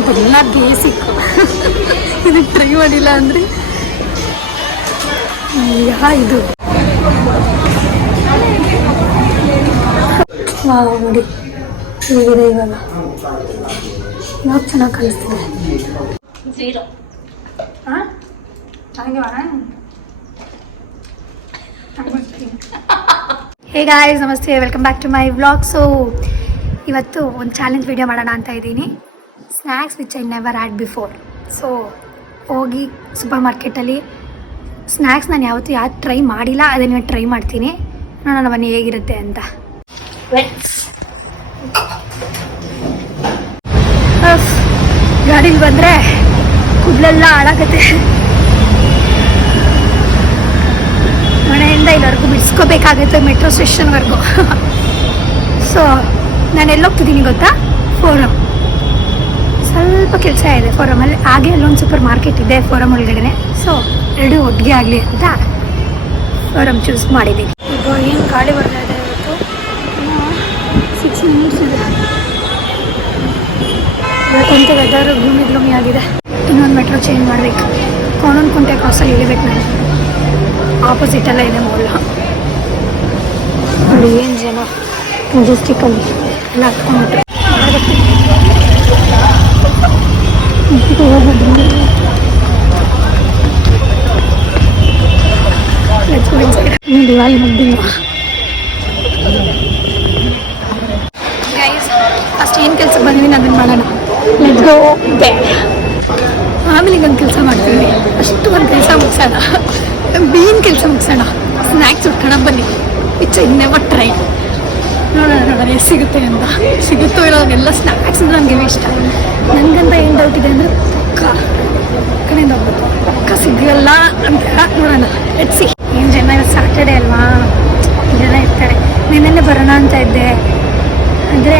ಇದೆಲ್ಲ ಬೇಸಿಕ್. ಇದಕ್ಕೆ ಟ್ರೈ ಮಾಡಿಲ್ಲ ಅಂದರೆ ಇದು ನೋಡಿ ಹೇಗಿದೆ ಇವಾಗ. ಇವಾಗ ಚೆನ್ನಾಗಿ ಕಾಣಿಸ್ತಿದೆ. ಹೇ ಗಾಯ್ಸ್, ನಮಸ್ತೆ, welcome back to my vlog. So ಇವತ್ತು ಒಂದು ಚಾಲೆಂಜ್ ವಿಡಿಯೋ ಮಾಡೋಣ ಅಂತ ಇದ್ದೀನಿ. Snacks which I never had before. So ಹೋಗಿ ಸೂಪರ್ ಮಾರ್ಕೆಟಲ್ಲಿ ಸ್ನ್ಯಾಕ್ಸ್ ನಾನು ಯಾವತ್ತೂ ಟ್ರೈ ಮಾಡಿಲ್ಲ, ಅದನ್ನು ಟ್ರೈ ಮಾಡ್ತೀನಿ. ನೋಡೋಣ ಬನ್ನಿ ಹೇಗಿರುತ್ತೆ ಅಂತ. ಗಾಡಿಲಿ ಬಂದರೆ ಕೂದಲೆಲ್ಲ ಹಾಳಾಗುತ್ತೆ. ಮನೆಯಿಂದ ಇಲ್ಲಿವರೆಗೂ ಬಿಡಿಸ್ಕೋಬೇಕಾಗುತ್ತೆ, ಮೆಟ್ರೋ ಸ್ಟೇಷನ್ವರೆಗೂ. ಸೊ ನಾನು ಎಲ್ಲೋಗ್ತಿದ್ದೀನಿ ಗೊತ್ತಾ? ಫೋರಮ್. ಸ್ವಲ್ಪ ಕೆಲಸ ಇದೆ ಫೋರಮಲ್ಲಿ. ಹಾಗೆ ಅಲ್ಲೊಂದು ಸೂಪರ್ ಮಾರ್ಕೆಟ್ ಇದೆ ಫೋರಮ್ ಒಳಗಡೆ. ಸೊ ಎರಡು ಒಟ್ಟಿಗೆ ಆಗಲಿ ಅಂತ ಫೋರಮ್ ಚೂಸ್ ಮಾಡಿದ್ದೀನಿ. ಈಗ ಏನು ಗಾಡಿ ಬರ್ತಾ ಇದೆ ಇವತ್ತು. 6 ಮಿನಿಟ್ಸ್ ಇದೆ. ಇವತ್ತಂತೂ ವೆದರ್ ಗ್ಲೂಮಿ ಆಗಿದೆ. ಇನ್ನೊಂದು ಮೆಟ್ರೋ ಚೇಂಜ್ ಮಾಡಬೇಕು. ಕೋಣನಕುಂಟೆ ಕ್ರಾಸಲ್ಲಿ ಇಳಿಬೇಕು ನಾನು. ಆಪೋಸಿಟೆಲ್ಲ ಇದೆ ಮಾಲ್. ನೋಡಿ ಏನು ಜನ ಮೆಜೆಸ್ಟಿಕಲ್ಲಿ ಎಲ್ಲ ಹತ್ಕೊಂಡ್ಬಿಟ್ರೆ. ದಿವಾಲಿ ಮುಗ್ದಿಲ್ಲ. ಗೈಸ್, ಫಸ್ಟ್ ಏನು ಕೆಲಸಕ್ಕೆ ಬಂದಿದ್ದೀನಿ ಅದನ್ನು ಮಾಡೋಣ. Let's go back. ಆಮೇಲೆ ಈಗ ಒಂದು ಕೆಲಸ ಮಾಡ್ತೀವಿ. ಅಷ್ಟು ಒಂದು ಕೆಲಸ ಮುಗಿಸೋಣ. ಬೀನ್ ಕೆಲಸ ಮುಗಿಸೋಣ. ಸ್ನ್ಯಾಕ್ಸ್ ಉಟ್ಕೋಣ ಬನ್ನಿ. It's I never try. ನೋಡೋಣ ಎಷ್ಟು ಸಿಗುತ್ತೆ ಅಂತ. ಸಿಗುತ್ತೋ ಇಲ್ಲ, ಎಲ್ಲ ಸ್ನ್ಯಾಕ್ಸ್ ನನಗೆ ಇಷ್ಟ. ನನಗಂತ ಏನು ಡೌಟ್ ಇದೆ ಅಂದರೆ ಕಡೆಯಿಂದ ಹೋಗ್ಬೇಕು, ಪಕ್ಕ ಸಿಗಲ್ಲ ಅಂತ. ನೋಡೋಣ, ಸಿ. ಏನು ಜನ, ಇವತ್ತು ಸ್ಯಾಟರ್ಡೇ ಅಲ್ವಾ, ಜನ ಇರ್ತಾರೆ. ನಿನ್ನೆ ಬರೋಣ ಅಂತ ಇದ್ದೆ, ಅಂದರೆ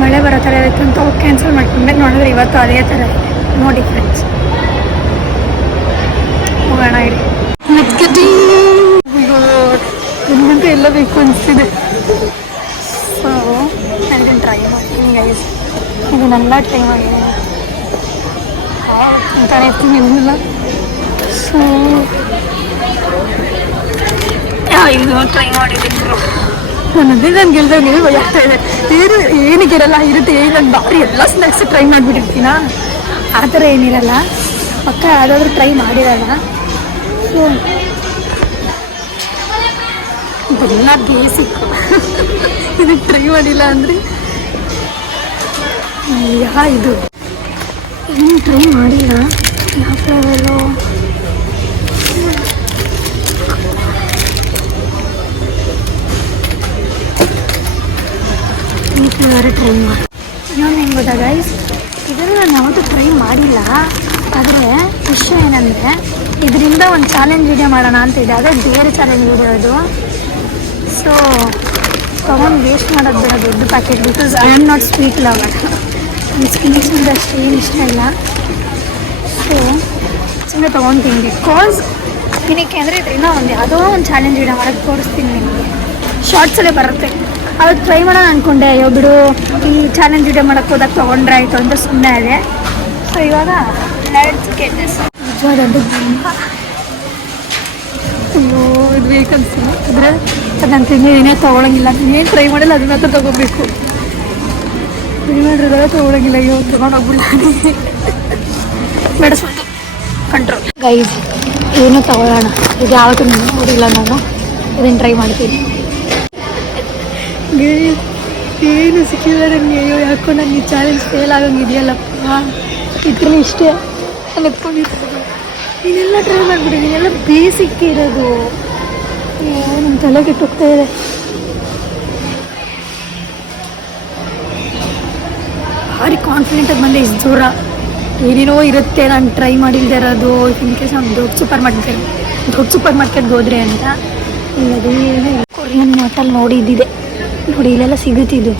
ಮಳೆ ಬರೋ ಥರ ಇರುತ್ತೆ ಅಂತ ಹೋಗಿ ಕ್ಯಾನ್ಸಲ್ ಮಾಡ್ಕೊಂಡೆ. ನೋಡಿದ್ರೆ ಇವತ್ತು ಅದೇ ಥರ ಇದೆ. No difference. ಹೋಗೋಣ ಇಡಿ. ನನಗಂತೂ ಎಲ್ಲ ಬೇಕು ಅನಿಸ್ತಿದೆ. ಸೊ ನಾನು ಟ್ರೈ ಮಾಡ್ತೀನಿ ಗೈಸ್. ಇದನ್ನೆಲ್ಲ ಟ್ರೈ ಮಾಡಿದ್ದೀನಿ ಅಂತಾನೆ ಇರ್ತೀನಿ ಇದನ್ನೆಲ್ಲ. ಸೊ ಇದು ಟ್ರೈ ಮಾಡಿದ್ದೀನಿ. ನನ್ನದೇ ನಾನು ಗೆಲ್ದಂಗೆ ಭಯ ಆಗ್ತಾ ಇದೆ. ಏನಿಗಿರಲ್ಲ ಇರುತ್ತೆ. ನಾನು ಬಾರಿ ಎಲ್ಲ ಸ್ನ್ಯಾಕ್ಸ್ ಟ್ರೈ ಮಾಡಿಬಿಟ್ಟಿರ್ತೀನ. ಆ ಥರ ಏನಿರಲ್ಲ, ಪಕ್ಕ ಯಾವುದಾದ್ರೂ ಟ್ರೈ ಮಾಡಿರಲ್ಲ. ಸೊ ಇದೆಲ್ಲ ಬೇಸಿಕ್. ಇದಕ್ಕೆ ಟ್ರೈ ಮಾಡಿಲ್ಲ ಅಂದರೆ ಇದು ಏನು ಟ್ರೈ ಮಾಡಿಲ್ಲ. ಯಾವ ಫ್ಲೇವರು ಈ ಫ್ಲೇವರ್ ಟ್ರೈ ಮಾಡಿ. ಇನ್ನೊಂದು ಹೆಂಗೆ ಗೊತ್ತಾ ಗೈಸ್, ಇದನ್ನು ನಾನು ಯಾವತ್ತೂ ಟ್ರೈ ಮಾಡಿಲ್ಲ. ಆದರೆ ವಿಷಯ ಏನಂದರೆ ಇದರಿಂದ ಒಂದು ಚಾಲೆಂಜ್ ವಿಡಿಯೋ ಮಾಡೋಣ ಅಂತ ಇದೆ. ಅದೇ ಬೇರೆ ಚಾಲೆಂಜ್ ವಿಡಿಯೋ ಅದು. ಸೊ ತೊಗೊಂಡು ವೇಸ್ಟ್ ಮಾಡೋದು ಬೇಡ ದೊಡ್ಡ packet. Because I am not sweet lover. ನನ್ನ ಸ್ವೀಟ್ಸಿಂದ ಅಷ್ಟು ಏನು ಇಷ್ಟ ಇಲ್ಲ. ಸೊ ಸುಮ್ಮನೆ ತೊಗೊತೀನಿ. ಬಿಕಾಸ್ ಏನಕ್ಕೆ ಅಂದರೆ ಇದರಿಂದ ಒಂದು ಯಾವುದೋ ಒಂದು ಚಾಲೆಂಜ್ ವಿಡಿಯೋ ಮಾಡೋಕ್ಕೆ ತೋರಿಸ್ತೀನಿ ನಿಮಗೆ. ಶಾರ್ಟ್ಸಲ್ಲೇ ಬರುತ್ತೆ. ಅದು ಟ್ರೈ ಮಾಡೋಣ ಅಂದ್ಕೊಂಡೆ. ಅಯ್ಯೋ ಬಿಡು, ಈ ಚಾಲೆಂಜ್ ವಿಡಿಯೋ ಮಾಡೋಕ್ಕೆ ಹೋದಾಗ ತೊಗೊಂಡ್ರೆ ಆಯಿತು ಅಂತ ಸುಮ್ಮನೆ ಇದೆ. ಸೊ ಇವಾಗ ನಿಜವಾದ ಅಯ್ಯೋ ಇದು ಬೇಕನ್ಸಿಲ್ಲ. ಅಂದರೆ ಅದು ನಾನು ತಿಂದಿದ್ದೇನೆ, ತೊಗೊಳಂಗಿಲ್ಲ. ಏನು ಟ್ರೈ ಮಾಡಿಲ್ಲ ಅದು ಮಾತ್ರ ತೊಗೋಬೇಕು. ಟ್ರೈ ಮಾಡಿರೋದಾಗ ತೊಗೊಳಂಗಿಲ್ಲ. ಅಯ್ಯೋ ತೊಗೊಂಡೋಗ್ಬಿಲ್ಲ. ಬೆಳೆಸ್ಬೋದು ಕಂಟ್ರೋಲ್. ಗೈಸ್, ಏನೂ ತೊಗೊಳ್ಳೋಣ. ಇದು ಯಾವತ್ತೂ ನೋಡಿಲ್ಲ ನಾನು. ಇದನ್ನು ಟ್ರೈ ಮಾಡ್ತೀನಿ. ಗೈಸ್, ಏನು ಸಿಕ್ಕಿಲ್ಲ ನನಗೆ. ಅಯ್ಯೋ ಯಾಕೋ ನನಗೆ ಈ ಚಾಲೆಂಜ್ ಫೇಲ್ ಆಗೋಂಗಿದೆಯಲ್ಲಪ್ಪ. ಇದ್ರೂ ಇಷ್ಟೇ ನಾನು ಎತ್ಕೊಂಡಿರ್ತೀನಿ. ಇದೆಲ್ಲ ಟ್ರೈ ಮಾಡಿಬಿಟ್ಟಿದ್ದೀನಿ. ಎಲ್ಲ ಬೇಸಿಕ್ ಇರೋದು. ನಮ್ಮ ತಲೆ ಕೆಟ್ಟೋಗ್ತಾ ಇದೆ. ಭಾರಿ ಕಾನ್ಫಿಡೆಂಟಾಗಿ ಬಂದೆ. ಇಷ್ಟು ದೂರ ಏನೇನೋ ಇರುತ್ತೆ ನಾನು ಟ್ರೈ ಮಾಡಿಲ್ಲದೆ ಇರೋದು. ಇನ್ ಕೇಸ್ ನಾನು ದೊಡ್ಡ ಸೂಪರ್ ಮಾರ್ಕೆಟ್ಗೆ ಹೋದ್ರೆ ಅಂತ. ಇಲ್ಲದೇ ಕೊರಿಯನ್ ಹೋಟೆಲ್ ನೋಡಿದ್ದಿದೆ. ನೋಡಿ ಇಲ್ಲೆಲ್ಲ ಸಿಗುತ್ತಿದ್ದು.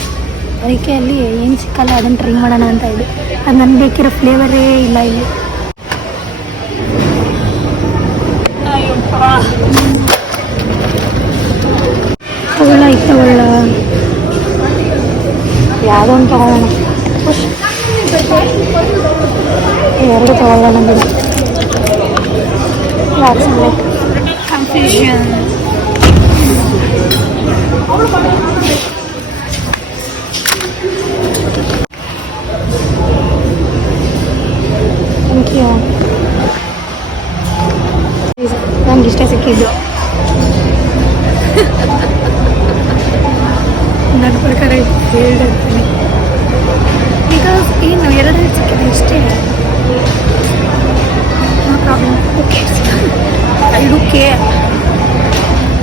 ಅದಕ್ಕೆ ಅಲ್ಲಿ ಏನು ಸಿಕ್ಕಲ್ಲ ಅದನ್ನು ಟ್ರೈ ಮಾಡೋಣ ಅಂತ ಇದೆ. ಅದು ನನಗೆ ಬೇಕಿರೋ ಫ್ಲೇವರೇ ಇಲ್ಲ ಇಲ್ಲಿ. ತಗೊಳ್ಳ ಯಾವುದೋ ಒಂದು ತಗೊಳ್ಳೋಣ. ಹಾಕಿದ್ದು. ನನ್ನ ಪ್ರಕಾರ ಹೇಳ್ತೀನಿ ಬಿಕಾಸ್ ಏನು 2 ಸಿಕ್ಕಿದೆ ಅಷ್ಟೇ. No problem. ಓಕೆ ಐದಕ್ಕೆ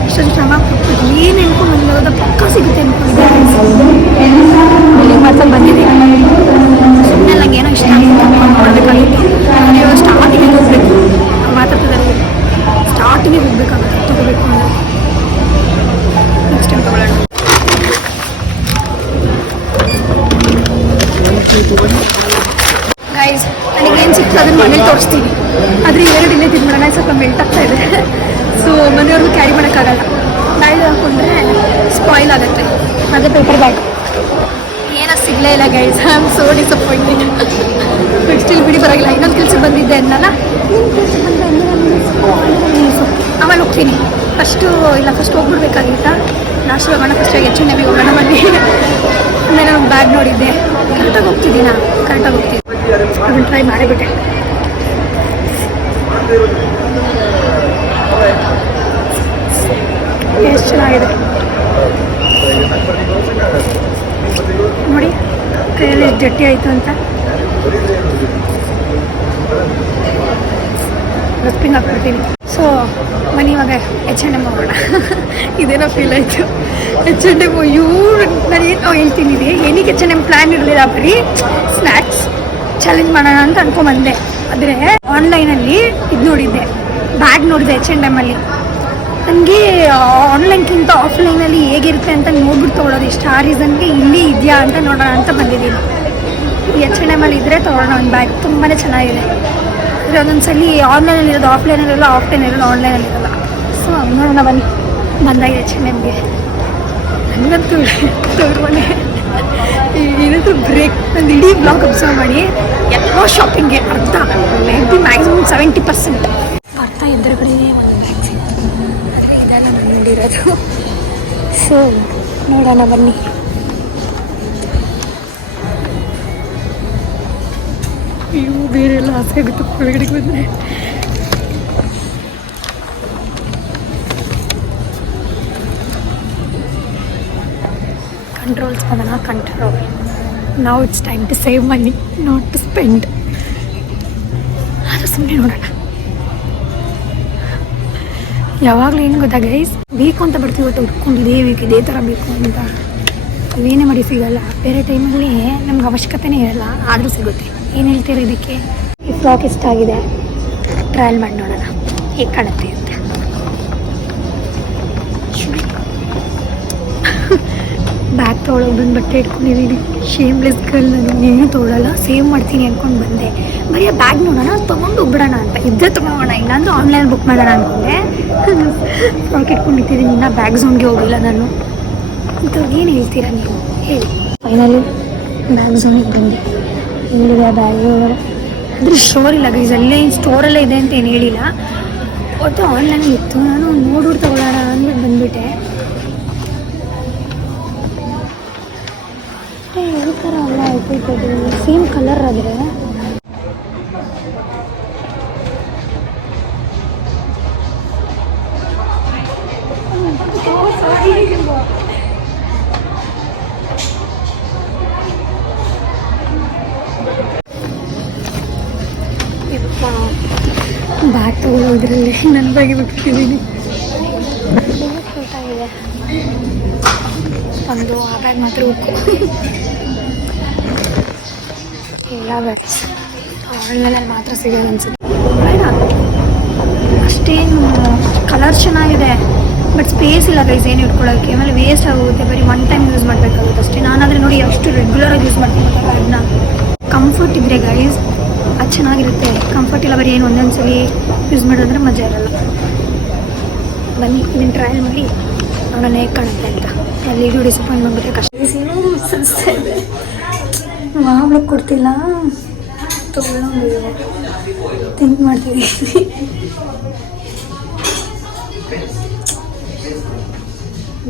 ಇಷ್ಟೊಂದು ಶ್ರಮ ಕೊಟ್ಟು ಏನು ನೆನ್ಕೊಂಡು ಬಂದಿರೋದ ಪಕ್ಕ ಸಿಗುತ್ತೆ ಅನ್ಕೊಂಡಿದ್ದೆ. ಮಾತ್ರ ಬಂದಿದ್ದೀನಿ ಸುಮ್ಮನೆ ನಂಗೆ ಏನೋ ಇಷ್ಟ ಮಾಡಬೇಕಾಗಿತ್ತು. ನೀವು ಸ್ಟಾರ್ಟಿಂಗಿಗೆ ಹೋಗ್ಬೇಕು ಮಾತಾಡ್ತಿದ್ದಾರೆ. ಸ್ಟಾರ್ಟಿಂಗಿಗೆ ಹೋಗ್ಬೇಕಾಗುತ್ತೆ ತಗೋಬೇಕು ಅಂದರೆ ನೆಕ್ಸ್ಟ್ ಟೈಮ್ ತಗೊಳ್ಳೋಣ. ಗೈಸ್ ನನಗೇನು ಸಿಕ್ತು ಅದನ್ನು ಮನೇಲಿ ತೋರಿಸ್ತೀನಿ. ಆದರೆ 2 ಇಲ್ಲೇ ತಿನ್ಬಿಡೋಣ ಸ್ವಲ್ಪ ಮೆಲ್ಟ್ ಆಗ್ತಾ ಇದೆ. ಸೊ ಮನೆಯವ್ರಿಗೂ ಕ್ಯಾರಿ ಮಾಡೋಕ್ಕಾಗಲ್ಲ. ಬ್ಯಾಗ್ ಹಾಕೊಂಡ್ರೆ ಸ್ಪಾಯ್ಲ್ ಆಗುತ್ತೆ. ಅದೇ ಪೇಪರ್ ಬ್ಯಾಗ್ ಏನೋ ಸಿಗಲೇ ಇಲ್ಲ guys. I am so disappointing. But still ಬಿಡಿ ಬರೋಲ್ಲ. ಇನ್ನೊಂದು ಕೆಲಸ ಬಂದಿದ್ದೆ ಅನ್ನಲ್ಲ. ಆಮೇಲೆ ಹೋಗ್ತೀನಿ. ಫಸ್ಟ್ ಹೋಗ್ಬಿಡ್ಬೇಕಾಗಿತ್ತಾ. ಲಾಸ್ಟ್ ಹೋಗೋಣ. ಫಸ್ಟಾಗಿ H&M ಹೋಗೋಣ ಬನ್ನಿ. ಆಮೇಲೆ ನಾನು ಬ್ಯಾಗ್ ನೋಡಿದ್ದೆ. ಕರೆಕ್ಟಾಗಿ ಹೋಗ್ತಿದ್ದೀನಾ? ಕರೆಕ್ಟಾಗಿ ಹೋಗ್ತೀನಿ. ಅದನ್ನು ಟ್ರೈ ಮಾಡಿಬಿಟ್ಟೆ. ಎಷ್ಟು ಚೆನ್ನಾಗಿದೆ ನೋಡಿ. ಕೈಯಲ್ಲಿ ಎಷ್ಟು ಗಟ್ಟಿ ಆಯಿತು ಅಂತ. ರಪ್ಪಿಂಗ್ ಹಾಕ್ಬಿಡ್ತೀನಿ. ಸೊ ಬನ್ನಿ ಇವಾಗ H&M ಹೋಗೋಣ. ಇದೇನೋ ಫೀಲ್ ಆಯಿತು. H&M ನಾನೇನು ಹೇಳ್ತೀನಿ ರೀ. ಏನಕ್ಕೆ H&M ಪ್ಲ್ಯಾನ್ ಇರಲಿಲ್ಲ. ಬರೀ ಸ್ನ್ಯಾಕ್ಸ್ ಚಾಲೆಂಜ್ ಮಾಡೋಣ ಅಂತ ಅನ್ಕೊಂಬಂದೆ. ಆದರೆ ಆನ್ಲೈನಲ್ಲಿ ಇದು ನೋಡಿದ್ದೆ, ಬ್ಯಾಗ್ ನೋಡಿದೆ H&Mಲ್ಲಿ. ನನಗೆ ಆನ್ಲೈನ್ಗಿಂತ ಆಫ್ಲೈನಲ್ಲಿ ಹೇಗಿರುತ್ತೆ ಅಂತ ನೋಡ್ಬಿಟ್ಟು ತೊಗೊಳೋದು ಇಷ್ಟ. ಆ ರೀಸನ್ಗೆ ಇಲ್ಲಿ ಇದೆಯಾ ಅಂತ ನೋಡೋಣ ಅಂತ ಬಂದಿದ್ದೀನಿ. H&Mಲ್ಲಿ ಇದ್ದರೆ ತೊಗೊಳ್ಳೋಣ ಒಂದು ಬ್ಯಾಗ್. ತುಂಬಾ ಚೆನ್ನಾಗಿದೆ. ಆದರೆ ಒಂದೊಂದ್ಸಲಿ ಆನ್ಲೈನಲ್ಲಿರೋದು ಆಫ್ಲೈನಲ್ಲಿರಲ್ಲ, ಆಫ್ಲೈನಲ್ಲಿರೋದು ಆನ್ಲೈನಲ್ಲಿರಲ್ಲ. ಸೊ ನೋಡೋಣ ಬನ್ನಿ. ಬಂದಾಗಿದೆ H&Mಗೆ. ನನಗಂತೂ ಮನೆ ಏನಾದರೂ ಬ್ರೇಕ್. ನಂದು ಇಡೀ ಬ್ಲಾಗ್ ಅಬ್ಸರ್ವ್ ಮಾಡಿ ಎಲ್ಲ ಶಾಪಿಂಗ್ಗೆ ಅರ್ಧ ಮ್ಯಾಕ್ಸಿಮಮ್ 70%. ಅರ್ಧ ಎದುರುಗಡೆ ಒಂದು ಬ್ಯಾಗ್ ಸಿಕ್ತು. ಇದೆಲ್ಲ ನಾನು ನೋಡಿರೋದು. ಸೊ ನೋಡೋಣ ಬನ್ನಿ. ಇವು ಬೇರೆ ಎಲ್ಲ ಆಸೆ ಆಗುತ್ತೆ ಒಳಗಡೆಗೆ ಬಂದರೆ. ಕಂಟ್ರೋಲ್ಸ್ ಮಾಡೋಣ. ಕಂಟ್ರೋಲ್. ನಾವು it's time to save money, not to spend. ಆದರೂ ಸುಮ್ಮನೆ ನೋಡೋಣ. ಯಾವಾಗಲೂ ಏನು ಗೊತ್ತಾ ಗೈಸ್, ಬೇಕು ಅಂತ ಬರ್ತೀವಿ. ಇವತ್ತು ಹುಡ್ಕೊಂಡು ಇದೇ ಥರ ಬೇಕು ಅಂತ ಅವೇನೇ ಮಾಡಿ ಸಿಗಲ್ಲ. ಬೇರೆ ಟೈಮಲ್ಲಿ ನಮ್ಗೆ ಅವಶ್ಯಕತೆನೇ ಇರಲ್ಲ, ಆದರೂ ಸಿಗುತ್ತೆ. ಏನು ಹೇಳ್ತೀರ ಇದಕ್ಕೆ? ಈ ಫ್ರಾಕ್ ಇಷ್ಟ ಆಗಿದೆ, ಟ್ರಯಲ್ ಮಾಡಿ ನೋಡೋಣ ಹೇಗೆ ಕಾಣುತ್ತೆ ಅಂತ. ಬ್ಯಾಗ್ ತೊಗೊಳೋದು ಬಂದು ಬಟ್ಟೆ ಇಟ್ಕೊಂಡಿದ್ದೀನಿ. Shameless girl. ನಾನು ಏನು ತೊಗೊಳಲ್ಲ, ಸೇವ್ ಮಾಡ್ತೀನಿ ಅಂದ್ಕೊಂಡು ಬಂದೆ. ಬರೀ ಬ್ಯಾಗ್ ನೋಡೋಣ, ತೊಗೊಂಡು ಹೋಗ್ಬಿಡೋಣ ಅಂತ. ಇದ್ದರೆ ತೊಗೊಳೋಣ, ಇಲ್ಲಾಂದ್ರೆ ಆನ್ಲೈನ್ ಬುಕ್ ಮಾಡೋಣ ಅಂದ್ಕೊಂಡೆ. ಫ್ರಾಕ್ ಇಟ್ಕೊಂಡಿಟ್ಟಿದ್ದೀನಿ. ಇನ್ನೂ ಬ್ಯಾಗ್ ಝೋನ್ಗೆ ಹೋಗಿಲ್ಲ ನಾನು. ಇಂಥವ್ರಿಗೆ ಏನು ಹೇಳ್ತೀರಾ ನೀವು ಹೇಳಿ? ಫೈನಲಿ ಬ್ಯಾಗ್ ಝೋನಿಗೆ ಬಂದೆ. ಇಲ್ಲಿದೆ ಬ್ಯಾಗು. ಅಂದರೆ ಸ್ಟೋರ್ ಇಲ್ಲ ಗೈಸ್, ಅಲ್ಲೇ ಸ್ಟೋರಲ್ಲೇ ಇದೆ ಅಂತ ಏನು ಹೇಳಿಲ್ಲ. ಒಟ್ಟು ಆನ್ಲೈನ್ ಇತ್ತು. ನಾನು ನೋಡ್ಬಿಟ್ಟು ತೊಗೊಳ್ಳೋಣ ಅಂದ್ಬಿಟ್ಟು ಬಂದುಬಿಟ್ಟೆ. ಈ ಥರ ಎಲ್ಲ ಆಯ್ತೈತದು. ಸೇಮ್ ಕಲರ್ ಆದರೆ ಬ್ಯಾಗ್ ತಗೊಳ್ಳೋದ್ರಲ್ಲಿ ನನ್ನ ಬಗ್ಗೆ ಬಿಟ್ಟಿದ್ದೀನಿ. ಕ್ಯೂಟಾಗಿದೆ ಒಂದು. ಆ ಬ್ಯಾಗ್ ಮಾತ್ರ ಉಕ್ಕು. ಎಲ್ಲ ಬ್ಯಾಗ್ಸ್ ಆನ್ಲೈನಲ್ಲಿ ಮಾತ್ರ ಸಿಗೋದು ಅನ್ಸುತ್ತೆ. ಅಷ್ಟೇನು ಕಲರ್ ಚೆನ್ನಾಗಿದೆ, ಬಟ್ ಸ್ಪೇಸ್ ಇಲ್ಲ ಗೈಸ್ ಏನು ಇಟ್ಕೊಳ್ಳೋಕ್ಕೆ. ಆಮೇಲೆ ವೇಸ್ಟ್ ಆಗುತ್ತೆ. ಬರೀ ಒನ್ ಟೈಮ್ ಯೂಸ್ ಮಾಡಬೇಕಾಗುತ್ತೆ ಅಷ್ಟೇ. ನಾನಾದರೆ ನೋಡಿ ಅಷ್ಟು ರೆಗ್ಯುಲರಾಗಿ ಯೂಸ್ ಮಾಡ್ತೀನಿ ಆ ಬ್ಯಾಗ್ನ. ಕಂಫರ್ಟ್ ಇದ್ದರೆ ಗೈಸ್ ಅದು ಚೆನ್ನಾಗಿರುತ್ತೆ. ಕಂಫರ್ಟ್ ಇಲ್ಲ, ಬರೀ ಏನು ಒಂದೊಂದು ಸಲ ಯೂಸ್ ಮಾಡೋದ್ರೆ ಮಜಾ ಇರಲ್ಲ. ಬನ್ನಿ ಇದನ್ನು ಟ್ರಯಲ್ ಮಾಡಿ ನೋಡೋಣ ಹೇಗೆ ಕಾಣುತ್ತೆ ಅಂತ. ಎಲ್ಲಿಗೂ ಡಿಸಪಾಯಿಂಟ್ ಮಾಡಿಬಿಟ್ರೆ ಕಷ್ಟ. ಏನೋ ಮಿಸ್ ಅನಿಸ್ತಾ ಇದೆ. ಮಾವ್ಲಿಗೆ ಕೊಡ್ತಿಲ್ಲ, ತೊಗೊಳ್ಳೋದು ಥಿಂಕ್ ಮಾಡ್ತಿದ್ದೀನಿ.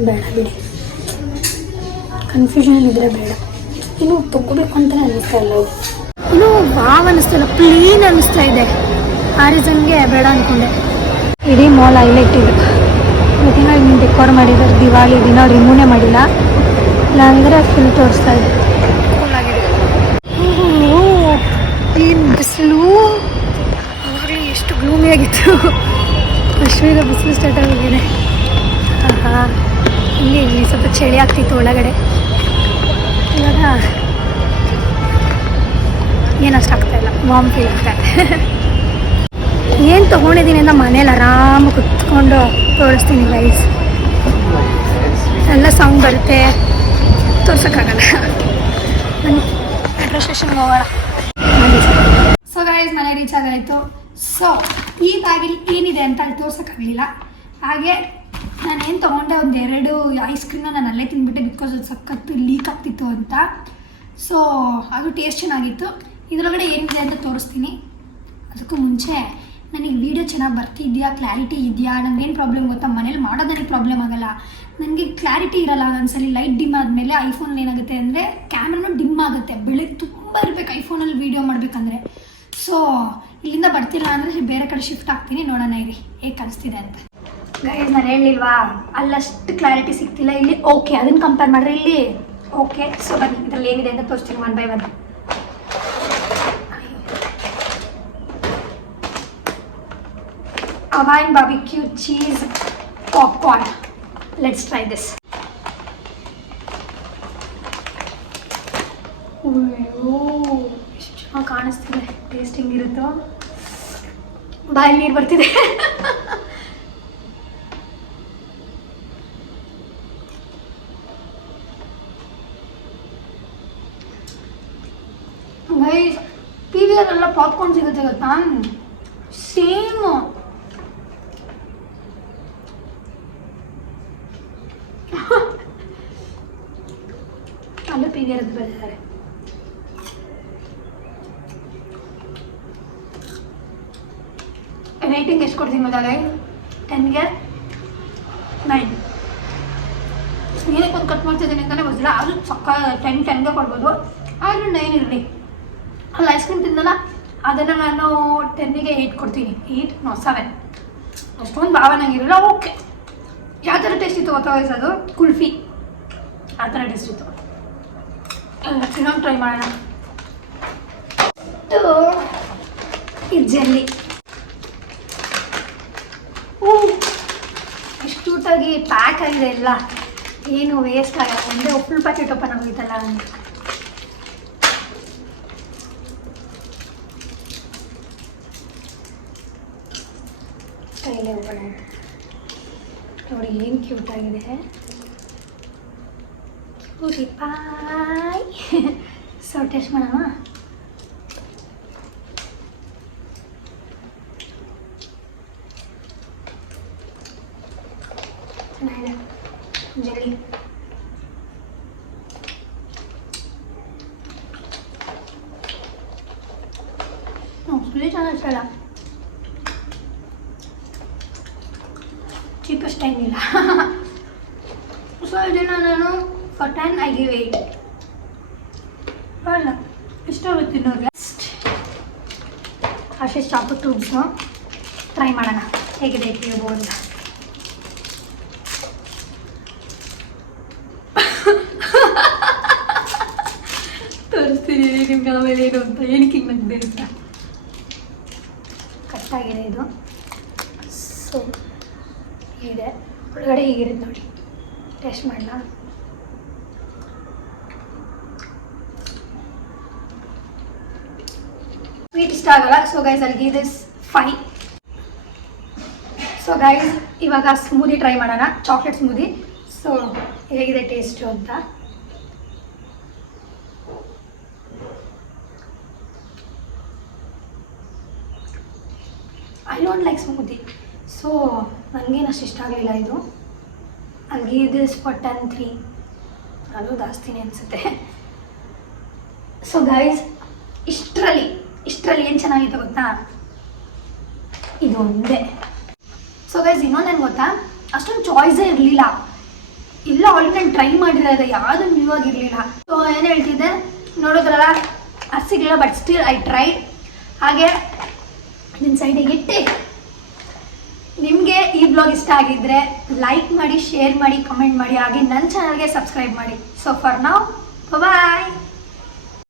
ಬೇಡ ಬಿಡಿ, ಕನ್ಫ್ಯೂಷನ್ ಇದ್ದರೆ ಬೇಡ. ಇನ್ನು ತೊಗೋಬೇಕು ಅಂತಲೇ ಅನ್ನಿಸ್ತಾ ಇಲ್ಲ. ಇನ್ನೂ ವಾವ್ ಅನ್ನಿಸ್ತಾ ಇಲ್ಲ, ಪ್ಲೇನ್ ಅನ್ನಿಸ್ತಾ ಇದೆ. ಆ ರೀಸನ್ಗೆ ಬೇಡ ಅಂದ್ಕೊಂಡೆ. ಇಡೀ ಮಾಲ್ ಹೈಲೈಟ್ ಇದು. ಇವತ್ತಿನ ಇನ್ನು ಡೆಕೋರ್ ಮಾಡಿದ್ದಾರೆ, ದಿವಾಲಿ ದಿನ ರಿಮೂನೇ ಮಾಡಿಲ್ಲ, ಇಲ್ಲಾಂದರೆ ಫುಲ್ ತೋರಿಸ್ತಾ ಇದೆ. ಈ ಬಿಸಿಲು ಆವಾಗಲೇ ಎಷ್ಟು ಗ್ಲೂಮಿಯಾಗಿತ್ತು, ಅಶ್ವೀಗ ಬಿಸಿಲು ಸ್ಟಾರ್ಟ್ ಆಗೋಗಿದೆ. ಹಾಂ, ಇಲ್ಲಿ ಸ್ವಲ್ಪ ಚಳಿ ಆಗ್ತಿತ್ತು ಒಳಗಡೆ, ಇವಾಗ ಏನಷ್ಟು ಆಗ್ತಾಯಿಲ್ಲ, ವಾಮ್ ಫೀಲ್ ಆಗ್ತಾಯಿದೆ. ಏನು ತೊಗೊಂಡಿದ್ದೀನಿ ಅಂತ ಮನೇಲಿ ಆರಾಮಾಗಿ ಕುತ್ಕೊಂಡು ತೋರಿಸ್ತೀನಿ ಗೈಸ್. ಎಲ್ಲ ಸೌಂಡ್ ಬರುತ್ತೆ, ತೋರ್ಸೋಕ್ಕಾಗಲ್ಲ. ನಾನು ಮೆಟ್ರೋ ಸ್ಟೇಷನ್ಗೆ ಹೋಗೋಣ. ಸೊ ಗೈಸ್, ಮನೆ ರೀಚ್ ಆಗಾಯಿತು. ಸೊ ಈ ಬ್ಯಾಗಲ್ಲಿ ಏನಿದೆ ಅಂತ ಅಲ್ಲಿ ತೋರ್ಸೋಕ್ಕಾಗಲಿಲ್ಲ. ಹಾಗೆ ನಾನೇನು ತೊಗೊಂಡೆ, ಒಂದೆರಡು ಐಸ್ ಕ್ರೀಮ್ನ ನಾನು ಅಲ್ಲೇ ತಿಂದ್ಬಿಟ್ಟೆ, ಬಿಕಾಸ್ ಅದು ಸಖತ್ತು ಲೀಕ್ ಆಗ್ತಿತ್ತು ಅಂತ. ಸೊ ಅದು ಟೇಸ್ಟ್ ಚೆನ್ನಾಗಿತ್ತು. ಇದರೊಳಗಡೆ ಏನಿದೆ ಅಂತ ತೋರಿಸ್ತೀನಿ. ಅದಕ್ಕೂ ಮುಂಚೆ ನನಗೆ ವೀಡಿಯೋ ಚೆನ್ನಾಗಿ ಬರ್ತಿದೆಯಾ, ಕ್ಲಾರಿಟಿ ಇದೆಯಾ, ನನಗೇನು ಪ್ರಾಬ್ಲಮ್ ಗೊತ್ತಾ, ಮನೇಲಿ ಮಾಡೋದು ನನಗೆ ಪ್ರಾಬ್ಲಮ್ ಆಗೋಲ್ಲ, ನನಗೆ ಕ್ಲಾರಿಟಿ ಇರೋಲ್ಲ. ಒಂದ್ಸಲಿ ಲೈಟ್ ಡಿಮ್ ಆದಮೇಲೆ ಐಫೋನಲ್ಲಿ ಏನಾಗುತ್ತೆ ಅಂದರೆ ಕ್ಯಾಮ್ರಾನು ಡಿಮ್ ಆಗುತ್ತೆ, ಬೆಳಗ್ಗೆ ತುಂಬ ಇರಬೇಕು ಐಫೋನಲ್ಲಿ ವೀಡಿಯೋ ಮಾಡಬೇಕಂದ್ರೆ. ಸೊ ಇಲ್ಲಿಂದ ಬರ್ತಿಲ್ಲ ಅಂದರೆ ಬೇರೆ ಕಡೆ ಶಿಫ್ಟ್ ಆಗ್ತೀನಿ, ನೋಡೋಣ ಇರಿ ಹೇಗೆ ಕಾಣಿಸ್ತಿದೆ ಅಂತ. ಗೈಸ್, ನಾನು ಹೇಳಿಲ್ವಾ ಅಲ್ಲಷ್ಟು ಕ್ಲಾರಿಟಿ ಸಿಗ್ತಿಲ್ಲ, ಇಲ್ಲಿ ಓಕೆ, ಅದನ್ನು ಕಂಪೇರ್ ಮಾಡಿದ್ರೆ ಇಲ್ಲಿ ಓಕೆ. ಸೊ ಬನ್ನಿ ಇದರಲ್ಲಿ ಏನಿದೆ ಅಂತ ತೋರಿಸ್ತೀನಿ one by one. Hawaiian barbecue cheese popcorn. Let's try this. ಎಷ್ಟು ಚೆನ್ನಾಗಿ ಕಾಣಿಸ್ತಿದೆ, ಟೇಸ್ಟ್ ಹೆಂಗಿರುತ್ತೋ, ಬಾಯಲ್ಲಿ ನೀರು ಬರ್ತಿದೆ. ಗೈಸ್, ಪಿ ವಿ ಆರ್ ಎಲ್ಲ ಪಾಪ್ಕಾರ್ನ್ ಸಿಗುತ್ತೆ ಗೊತ್ತಾ, ಸೇಮ್ ಅಲ್ಲೂ ಪಿ ವಿ ಆರ್ ಬೆಳೆದಿದ್ದಾರೆ. ರೇಟಿಂಗ್ ಎಷ್ಟು ಕೊಡ್ತೀನಿ ಗೊತ್ತಾಗ, 10ಗೆ 9. ಏನಕ್ಕೆ ಒಂದು ಕಟ್ ಮಾಡ್ತಿದ್ದೀನಿ ಅಂತಲೇ ಗೊತ್ತಿಲ್ಲ, ಆದರೂ ಸಕ್ಕ 10ಗೆ ಕೊಡ್ಬೋದು, ಆದರೂ 9 ಇರಲಿ. ಅಲ್ಲಿ ಐಸ್ ಕ್ರೀಮ್ ತಿಂದಲ್ಲ, ಅದನ್ನು ನಾನು 10ಗೆ 8 ಕೊಡ್ತೀನಿ. 7 ಅಷ್ಟೊಂದು ಭಾವನಾಗಿರಲ್ಲ. ಓಕೆ, ಯಾವ ಥರ ಟೇಸ್ಟ್ ಇತ್ತು ಗೊತ್ತಾ ವಯಸ್ಸು, ಅದು ಕುಲ್ಫಿ ಆ ಥರ ಟೇಸ್ಟ್ ಇತ್ತು. ಇನ್ನೊಂದು ಟ್ರೈ ಮಾಡೋಣ. ಇದು ಜೆಲ್ಲಿ, ಎಷ್ಟು ಕ್ಯೂಟಾಗಿ ಪ್ಯಾಕ್ ಆಗಿದೆ ಎಲ್ಲ, ಏನು ವೇಸ್ಟ್ ಆಗಲ್ಲ. ಒಂದೇ ಫುಲ್ ಪ್ಯಾಕೆಟ್ ಓಪನ್ ಆಗೋಯ್ತಲ್ಲ. ಕೈಲೇ ಹೋಗೋಣ ನೋಡಿ, ಏನು ಕ್ಯೂಟಾಗಿದೆ. ಕ್ಯೂಟಿ ಪಾಯ್. ಸೊ ಟೇಸ್ಟ್ ಮಾಡೋಣ. ಚೆನ್ನಾಗಿದೆ ಜೆಲ್ಲಿ. ಸ್ವೀಟ್ ಅನ್ನಿಸಲ್ಲ, ಚೀಪೆಸ್ಟ್ ಏನಿಲ್ಲ. ಸೊ ಇದನ್ನು ನಾನು ಫಾರ್ 10 I give 8. ಅಲ್ಲ, ಇಷ್ಟ ಆಗುತ್ತೆ ನೋಡಿ. ಆಶೀಶ್ ಚಾಕು ಟ್ಯೂಬ್ಸ್ನು ಟ್ರೈ ಮಾಡೋಣ ಹೇಗಿದೆ ಟ್ಯೂಬು ಅಂತ. ತೋರಿಸ್ತೀನಿ ನಿಮ್ಗೆ ಆಮೇಲೆ ಏನು ಅಂತ, ಏನಕ್ಕೆ ಹಿಂಗೆ ನಗ್ದೆ ಅಂತ. ಕಟ್ಟಾಗಿದೆ ಇದು. ಸೊ ಇದೆ ಒಳಗಡೆ ಹೀಗಿರುತ್ತೆ ನೋಡಿ, ಟೇಸ್ಟ್ ಮಾಡಲ. ಸ್ವೀಟ್ ಇಷ್ಟ ಆಗಲ್ಲ. ಸೊ ಗೈಸ್, ಅಲ್ಲಿ ಗಿವ್ ದಿಸ್ 5. ಸೊ ಗೈಸ್, ಇವಾಗ ಸ್ಮೂದಿ ಟ್ರೈ ಮಾಡೋಣ, ಚಾಕ್ಲೇಟ್ ಸ್ಮೂದಿ. ಸೊ ಹೇಗಿದೆ ಟೇಸ್ಟು ಅಂತ. I don't like smoothie, so ನನಗೇನು ಅಷ್ಟು ಇಷ್ಟ ಆಗಲಿಲ್ಲ ಇದು. ಅಲ್ಲಿ ಗಿವ್ ದಿಸ್ ಫಾರ್ 10 3. ಅದು ಜಾಸ್ತಿನೇ ಅನಿಸುತ್ತೆ. ಸೊ ಗೈಸ್, ಇಷ್ಟರಲ್ಲಿ ಏನು ಚೆನ್ನಾಗಿದೆ ಗೊತ್ತಾ, ಇದು ಒಂದೇ. ಸೊ ಗೈಸ್, ಇನ್ನೊಂದೇನು ಗೊತ್ತಾ, ಅಷ್ಟೊಂದು ಚಾಯ್ಸೇ ಇರಲಿಲ್ಲ. ಇಲ್ಲ ಆಲ್ರೆಡಿ ನಾನು ಟ್ರೈ ಮಾಡಿರೋದು, ಯಾವುದು ನ್ಯೂ ಆಗಿರಲಿಲ್ಲ. ಸೊ ಏನು ಹೇಳ್ತಿದ್ದೆ ನೋಡೋದ್ರಲ್ಲ, ಅದು ಸಿಗಲಿಲ್ಲ, ಬಟ್ ಸ್ಟಿಲ್ ಐ ಟ್ರೈ. ಹಾಗೆ ನಿನ್ನ ಸೈಡಿಗೆ ಇಟ್ಟು ನಿಮ್ಗೆ ಬ್ಲಾಗ್ ಇಷ್ಟ ಆಗಿದ್ರೆ ಲೈಕ್ ಮಾಡಿ, ಶೇರ್ ಮಾಡಿ, ಕಮೆಂಟ್ ಮಾಡಿ, ಹಾಗೆ ನನ್ನ ಚಾನಲ್ಗೆ ಸಬ್ಸ್ಕ್ರೈಬ್ ಮಾಡಿ. So for now bye.